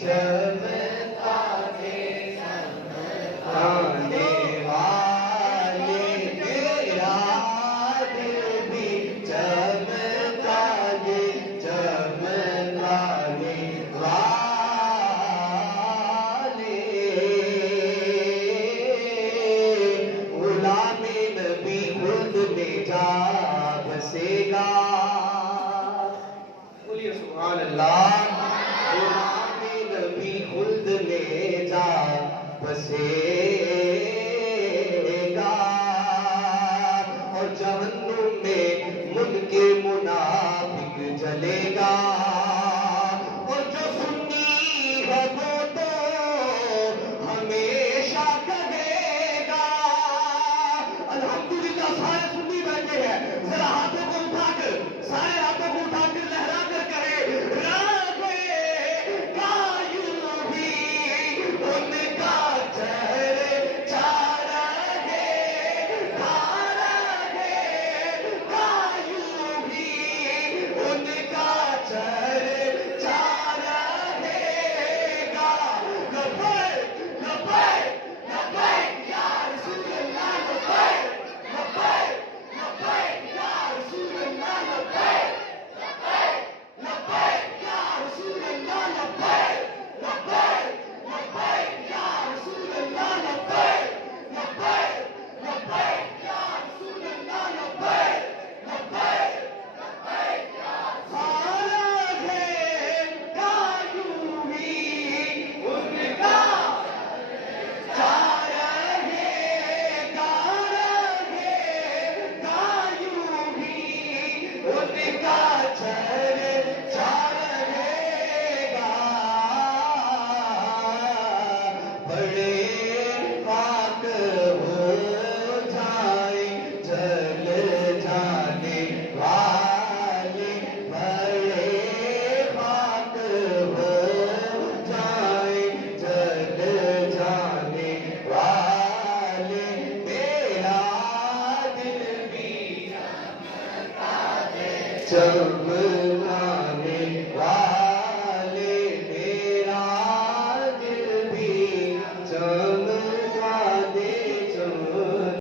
चमकाने आने वाले तेरा दिल भी चमकाने चमकाने वाले गुलामी नबी खुद में जा बसेगा। बोलिए सुभान अल्लाह। गुलामी नबी खुद में जा बसेगा और जहन्नुम में मुनके मुनाफिक जलेगा। और जो सुन्नी है वो तो हमेशा कहेगा। अल्हम्दुलिल्लाह सारे सुन्नी बैठे हैं, जरा हाथों को उठाकर, सारे हाथों को उठाकर लहरा कर कहे रागे कायूबी उनका चेहरे चारा है कायूबी उनका चेहरे चारा रहेगा। लब्बैक लब्बैक लब्बैक या रसूल अल्लाह लब्बैक लब्बैक लब्बैक या रसूल अल्लाह लब्बैक लब्बैक लब्बैक या रसूल अल्लाह लब्बैक लब्बैक लब्बैक या रसूल अल्लाह लब्बैक लब्बैक लब्बैक या रसूल अल्लाह लब्बैक लब्बैक लब्बैक या सारा है कायूबी उनका चारा है कायूबी उनका चेहरे चारा रहेगा। बड़े खाक हो जाए जल जाने वाले, बड़े खाक हो जाए जल जाने वाले तेरा दिल भी चमका दे।